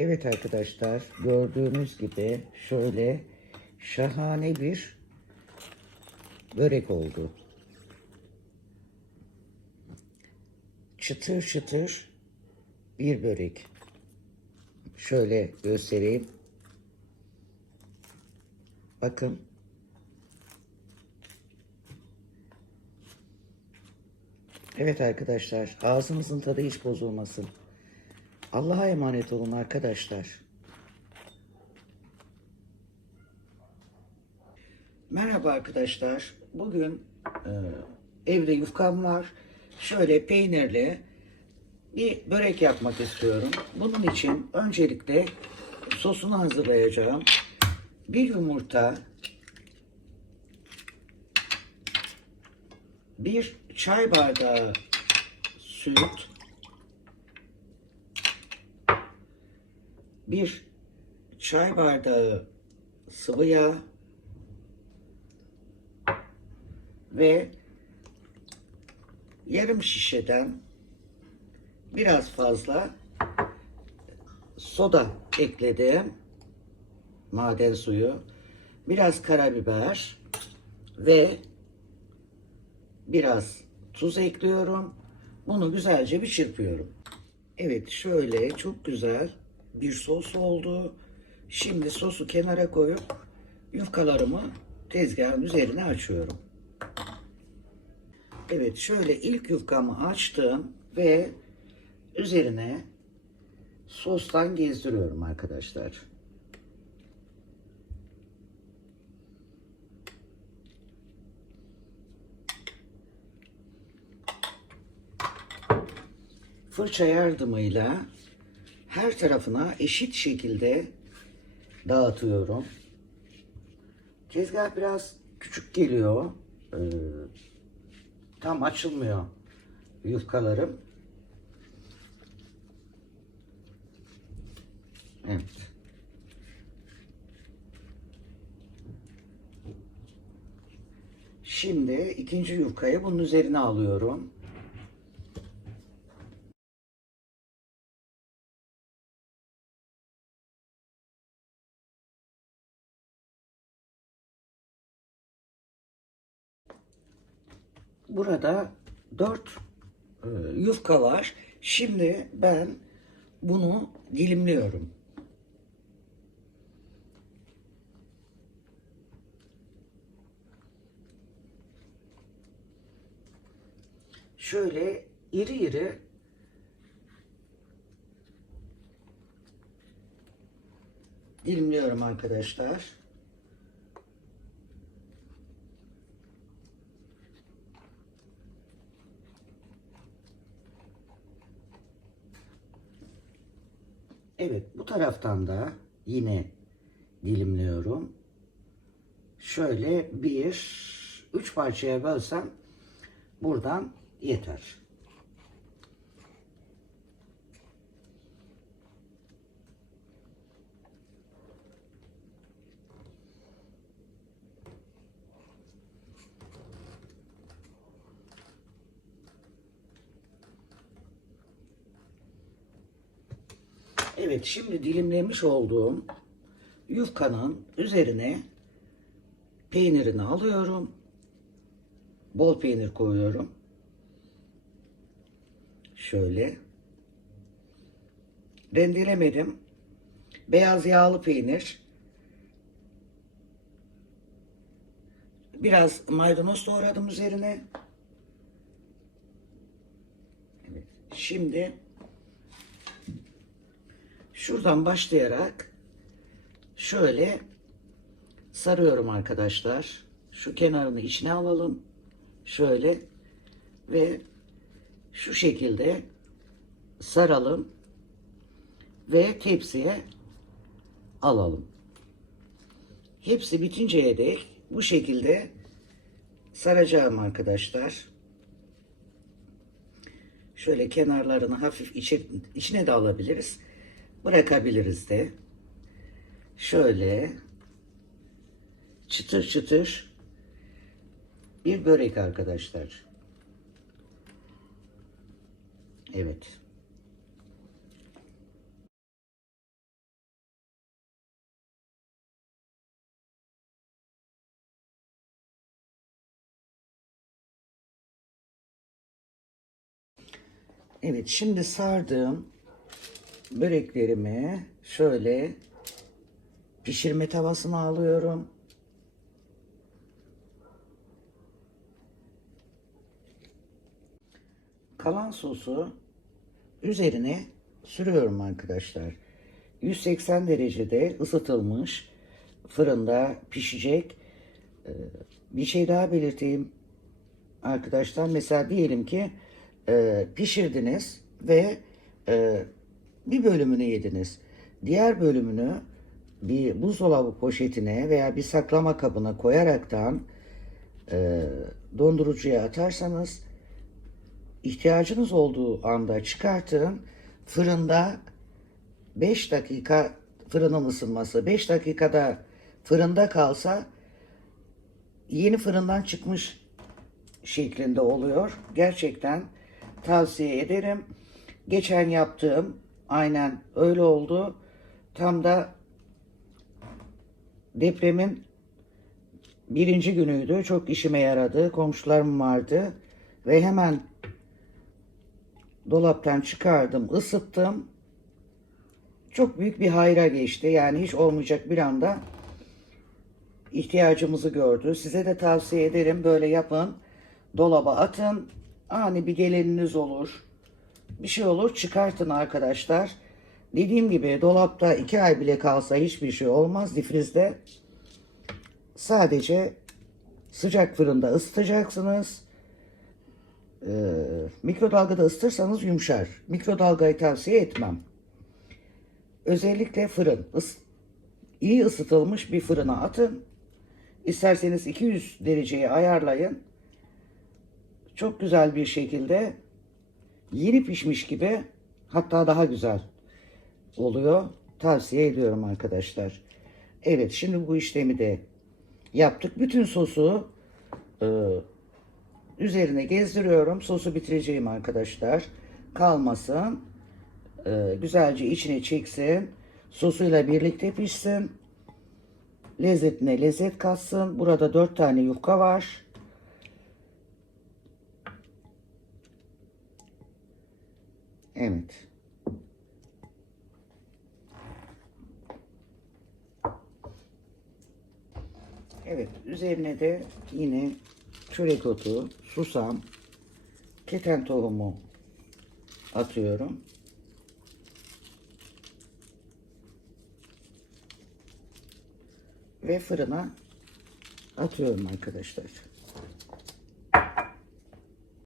Evet arkadaşlar, gördüğünüz gibi şöyle şahane bir börek oldu. Çıtır çıtır bir börek. Şöyle göstereyim. Bakın. Evet arkadaşlar, ağzınızın tadı hiç bozulmasın. Allah'a emanet olun arkadaşlar. Merhaba arkadaşlar. Bugün evde yufkam var. Şöyle peynirli bir börek yapmak istiyorum. Bunun için öncelikle sosunu hazırlayacağım. Bir yumurta, bir çay bardağı süt, bir çay bardağı sıvı yağ ve yarım şişeden biraz fazla soda ekledim. Maden suyu, biraz karabiber ve biraz tuz ekliyorum. Bunu güzelce bir çırpıyorum. Evet, şöyle çok güzel bir sos oldu. Şimdi sosu kenara koyup yufkalarımı tezgahın üzerine açıyorum. Evet, şöyle ilk yufkamı açtım ve üzerine sostan gezdiriyorum arkadaşlar. Fırça yardımıyla her tarafına eşit şekilde dağıtıyorum. Tezgah biraz küçük geliyor. Tam açılmıyor yufkalarım. Evet. Şimdi ikinci yufkayı bunun üzerine alıyorum. Burada 4 yufka var. Şimdi ben bunu dilimliyorum. Şöyle iri iri dilimliyorum arkadaşlar. Evet, bu taraftan da yine dilimliyorum. Şöyle 3 parçaya bölsem buradan yeter. Evet, şimdi dilimlemiş olduğum yufkanın üzerine peynirini alıyorum. Bol peynir koyuyorum. Şöyle. Rendelemedim. Beyaz yağlı peynir. Biraz maydanoz doğradım üzerine. Evet. Şimdi şuradan başlayarak şöyle sarıyorum arkadaşlar. Şu kenarını içine alalım. Şöyle ve şu şekilde saralım ve tepsiye alalım. Hepsi bitinceye dek bu şekilde saracağım arkadaşlar. Şöyle kenarlarını hafif içine de alabiliriz. Bırakabiliriz de. Şöyle çıtır çıtır bir börek arkadaşlar. Evet. Evet, şimdi sardığım böreklerimi şöyle pişirme tavasına alıyorum. Kalan sosu üzerine sürüyorum arkadaşlar. 180 derecede ısıtılmış fırında pişecek. Bir şey daha belirteyim arkadaşlar. Mesela diyelim ki pişirdiniz ve e, bir bölümünü yediniz. Diğer bölümünü bir buzdolabı poşetine veya bir saklama kabına koyaraktan e, dondurucuya atarsanız ihtiyacınız olduğu anda çıkartın. Fırında 5 dakika fırının ısınması 5 dakikada fırında kalsa yeni fırından çıkmış şeklinde oluyor. Gerçekten tavsiye ederim. Geçen yaptığım aynen öyle oldu. Tam da depremin birinci günüydü. Çok işime yaradı. Komşularım vardı. Ve hemen dolaptan çıkardım, ısıttım. Çok büyük bir hayra geçti. Yani hiç olmayacak bir anda ihtiyacımızı gördü. Size de tavsiye ederim. Böyle yapın. Dolaba atın. Ani bir geleniniz olur. Bir şey olur, çıkartın arkadaşlar. Dediğim gibi dolapta 2 ay bile kalsa hiçbir şey olmaz. Difrizde sadece sıcak fırında ısıtacaksınız. Mikrodalgada ısıtırsanız yumuşar. Mikrodalgayı tavsiye etmem. Özellikle fırın. İyi ısıtılmış bir fırına atın. İsterseniz 200 dereceye ayarlayın. Çok güzel bir şekilde yeni pişmiş gibi, hatta daha güzel oluyor. Tavsiye ediyorum arkadaşlar. Evet, şimdi bu işlemi de yaptık. Bütün sosu e, üzerine gezdiriyorum. Sosu bitireceğim arkadaşlar. Kalmasın. Güzelce içine çeksin. Sosuyla birlikte pişsin. Lezzetine lezzet katsın. Burada 4 tane yufka var. Evet. Evet, üzerine de yine çörek otu, susam, keten tohumu atıyorum. Ve fırına atıyorum arkadaşlar.